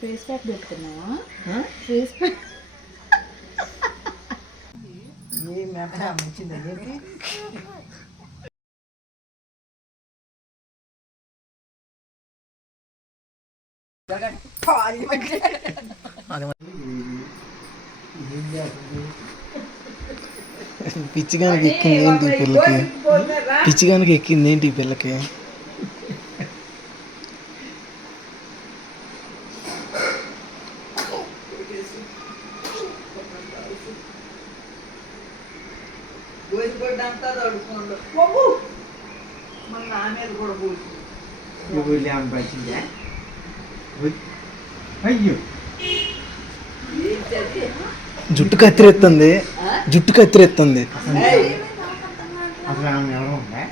Face pack పెట్టుకున్నావా? Face pack మంచిది. పిచ్చిగానికి ఎక్కింది ఏంటి ఈ పిల్లకి? పిచ్చిగానికి ఎక్కింది ఏంటి ఈ పిల్లకి? అయ్యో జుట్టు కత్తిరెత్తుంది, జుట్టు కత్తిరెత్తుంది. అసలు ఎవరు ఉందా?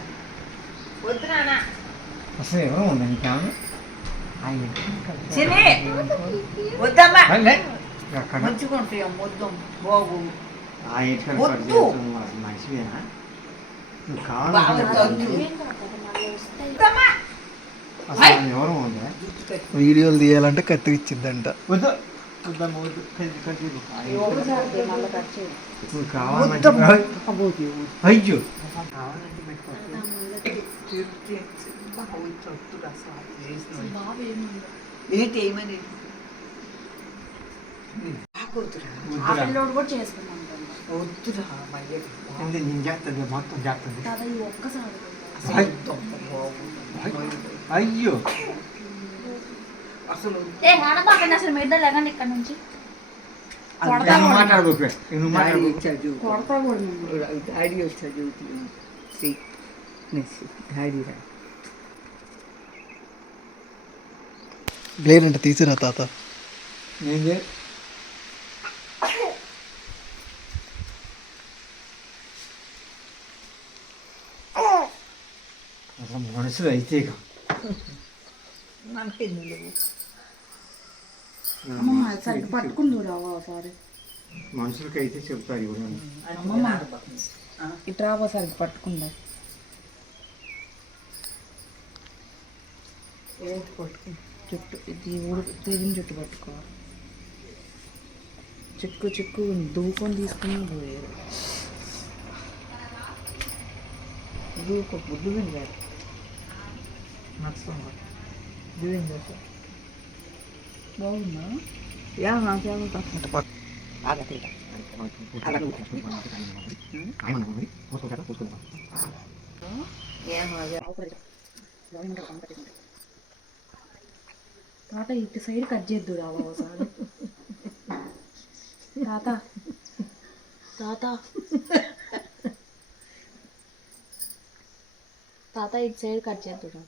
అసలు ఎవరు ఉందా ఇంకేమన్నా? మంచివేనా? నువ్వు కావాలి అసలు ఎవరు ఉందా? వీడియోలు తీయాలంటే కత్తి ఇచ్చిద్దంట. వద్దు నువ్వు కావాలంటే అయ్యో ఏంటి ఏమని నేను చేస్తుంది మొత్తం చేస్తుంది. అయ్యో అసలు అసలు మీద లేకండి ఇక్కడ నుంచి మాట్లాడు లేదంటే తీసిరా తాత. అసలు మనుషులు అయితే పట్టుకుందురావా ఒకసారి? మనుషులకి అయితే చెప్తారు ఇవ్వడం. ఇట్రా ఒకసారి పట్టుకుందా. చుట్టూ ఇది తెగిన చుట్టు పట్టుకోవాలి. చిక్కు దూకొని తీసుకుని పోయారు. దూకు దువ్వింది కాదు నచ్చంగా దువ్వింది సార్. బాగుందా? యా నాకేమో తక్కువ తాత ఇటు సైడ్ కట్ చేద్దు రావా ఒకసారి. తాత తాత తాత ఇటు సైడ్ కట్ చేద్దురా.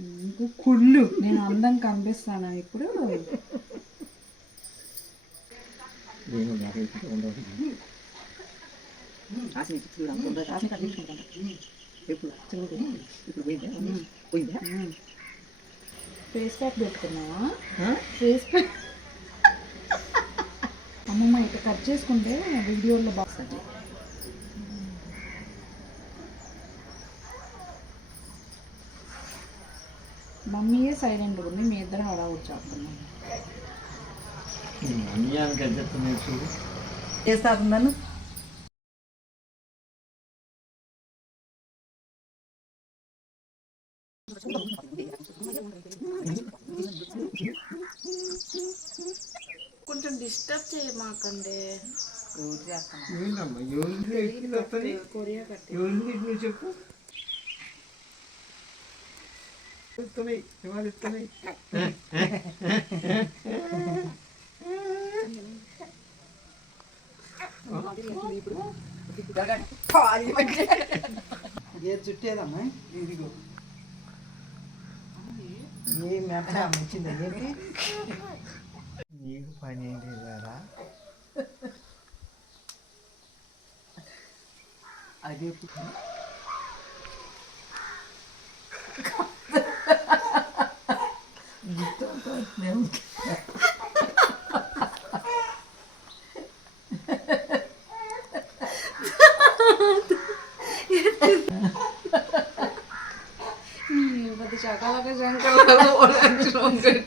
నీకు కుళ్ళు నేను అందం కనిపిస్తానా ఇప్పుడు? ఫేస్ ప్యాక్ పెట్టుకున్నావా? ఫేస్ ప్యాక్ అమ్మమ్మ ఇట్లా కట్ చేసుకుంటే వీడియోలో బాగుంది. మమ్మీయే సైలెంట్ ఉంది, మీ ఇద్దరు హడావుడి చేస్తున్నాం. చేస్తారు నన్ను కొంచెం డిస్టర్బ్ చేయమాకండి. కొరియా కట్టి చెప్పు. చుట్టేదమ్మా ఇదిగో ఏ మేత మంచిది. నీకు పని ఏంటి కదా? అదే అది శకాలక శంకర్